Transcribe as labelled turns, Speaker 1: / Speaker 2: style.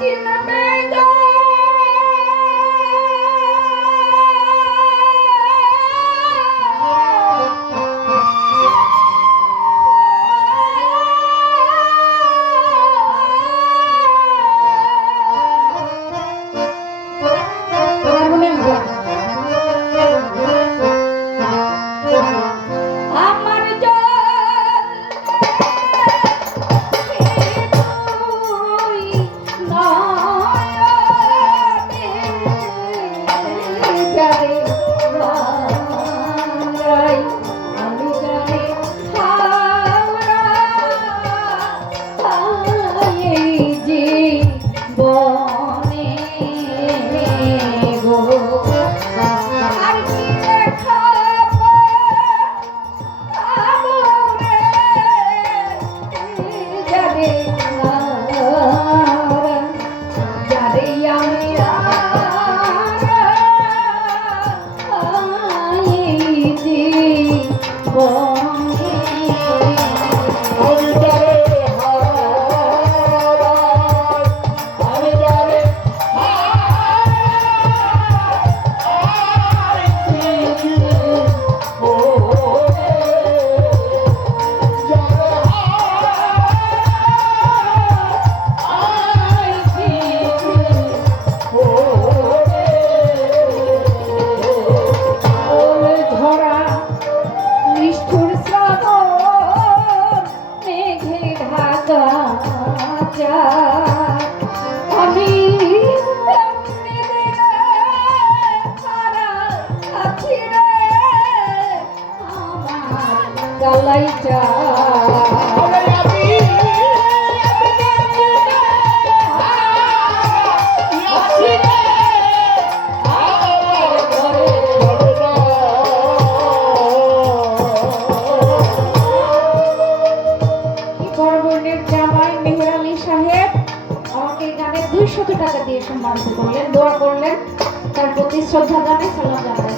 Speaker 1: চিহ্ন সম্মানিত করলেন দোয়া করলেন। তার প্রতি শ্রদ্ধা জানে সালাম